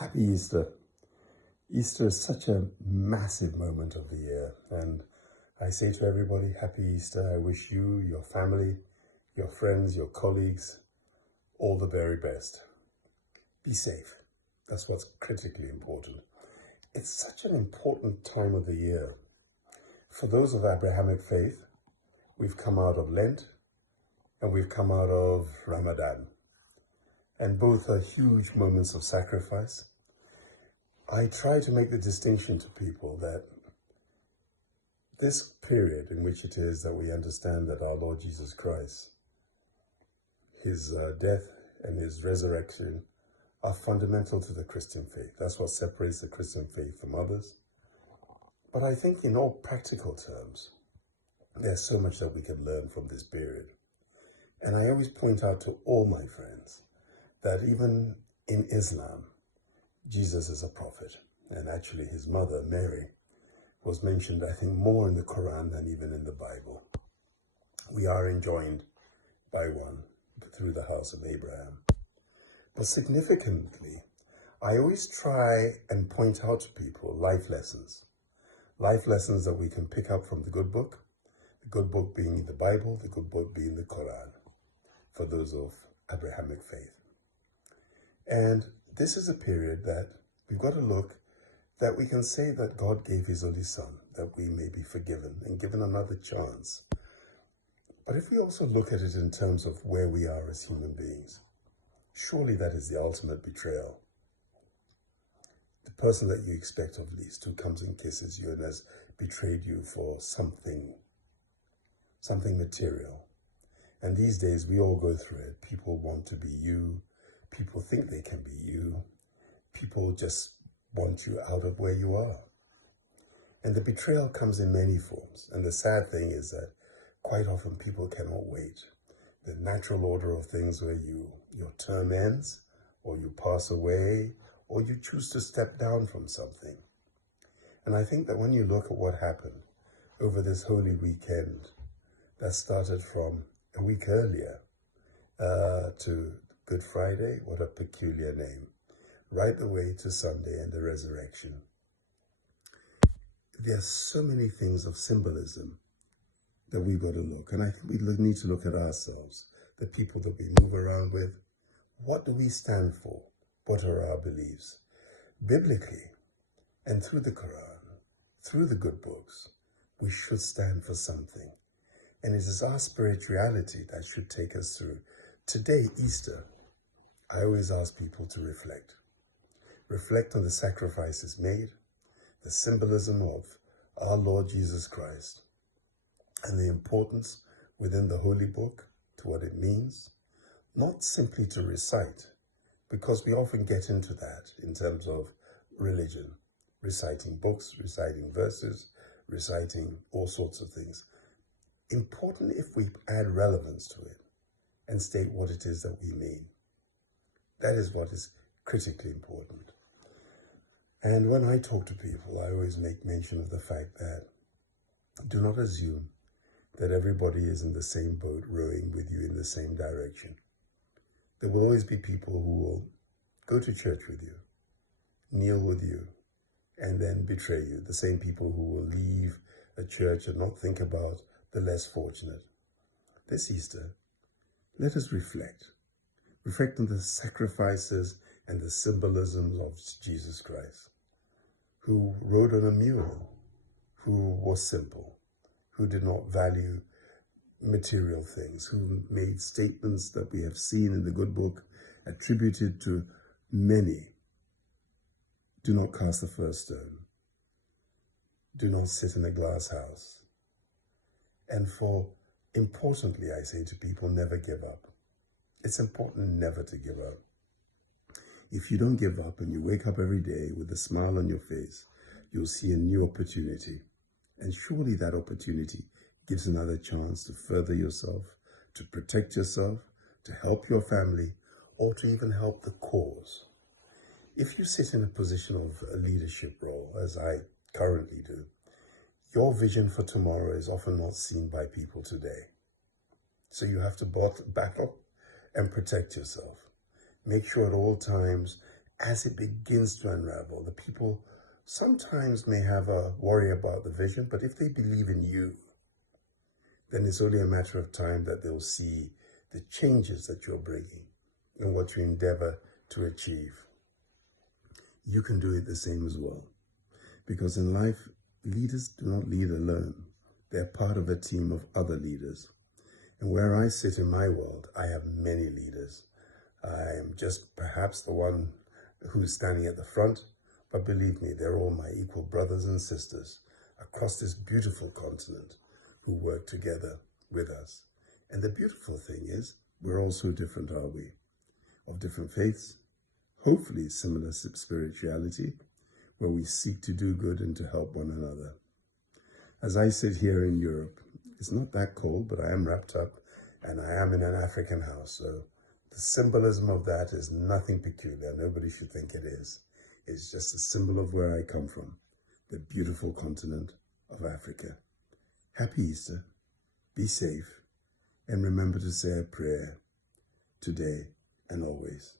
Happy Easter. Easter is such a massive moment of the year, and I say to everybody, Happy Easter. I wish you, your family, your friends, your colleagues, all the very best. Be safe. That's what's critically important. It's such an important time of the year. For those of Abrahamic faith, we've come out of Lent and we've come out of Ramadan, and both are huge moments of sacrifice. I try to make the distinction to people that this period in which it is that we understand that our Lord Jesus Christ, his death and his resurrection are fundamental to the Christian faith. That's what separates the Christian faith from others. But I think in all practical terms, there's so much that we can learn from this period. And I always point out to all my friends that even in Islam, Jesus is a prophet. And actually his mother, Mary, was mentioned, I think, more in the Quran than even in the Bible. We are enjoined by one through the house of Abraham. But significantly, I always try and point out to people life lessons that we can pick up from the good book being the Bible, the good book being the Quran, for those of Abrahamic faith. And this is a period that we've got to look that we can say that God gave his only son, that we may be forgiven and given another chance. But if we also look at it in terms of where we are as human beings, surely that is the ultimate betrayal. The person that you expect of least, who comes and kisses you and has betrayed you for something material. And these days we all go through it. People want to be you. People think they can be you. People just want you out of where you are. And the betrayal comes in many forms. And the sad thing is that quite often people cannot wait. The natural order of things where your term ends, or you pass away, or you choose to step down from something. And I think that when you look at what happened over this Holy Weekend, that started from a week earlier to Good Friday, what a peculiar name, right the way to Sunday and the resurrection. There are so many things of symbolism that we've got to look. And I think we need to look at ourselves, the people that we move around with. What do we stand for? What are our beliefs? Biblically, and through the Quran, through the good books, we should stand for something. And it is our spirituality that should take us through. Today, Easter, I always ask people to reflect. Reflect on the sacrifices made, the symbolism of our Lord Jesus Christ, and the importance within the Holy Book to what it means, not simply to recite, because we often get into that in terms of religion, reciting books, reciting verses, reciting all sorts of things. Important if we add relevance to it and state what it is that we mean. That is what is critically important. And when I talk to people, I always make mention of the fact that do not assume that everybody is in the same boat rowing with you in the same direction. There will always be people who will go to church with you, kneel with you, and then betray you. The same people who will leave a church and not think about the less fortunate. This Easter, let us reflect. Reflect on the sacrifices and the symbolisms of Jesus Christ, who rode on a mule, who was simple, who did not value material things, who made statements that we have seen in the good book attributed to many. Do not cast the first stone. Do not sit in a glass house. And importantly, I say to people, never give up. It's important never to give up. If you don't give up and you wake up every day with a smile on your face, you'll see a new opportunity. And surely that opportunity gives another chance to further yourself, to protect yourself, to help your family, or to even help the cause. If you sit in a position of a leadership role, as I currently do, your vision for tomorrow is often not seen by people today. So you have to battle and protect yourself. Make sure at all times, as it begins to unravel, the people sometimes may have a worry about the vision, but if they believe in you, then it's only a matter of time that they'll see the changes that you're bringing and what you endeavor to achieve. You can do it the same as well. Because in life, leaders do not lead alone. They're part of a team of other leaders. And where I sit in my world, I have many leaders. I'm just perhaps the one who's standing at the front, but believe me, they're all my equal brothers and sisters across this beautiful continent who work together with us. And the beautiful thing is, we're all so different, are we? Of different faiths, hopefully similar spirituality, where we seek to do good and to help one another. As I sit here in Europe, it's not that cold, but I am wrapped up and I am in an African house. So the symbolism of that is nothing peculiar. Nobody should think it is. It's just a symbol of where I come from, the beautiful continent of Africa. Happy Easter, be safe, and remember to say a prayer today and always.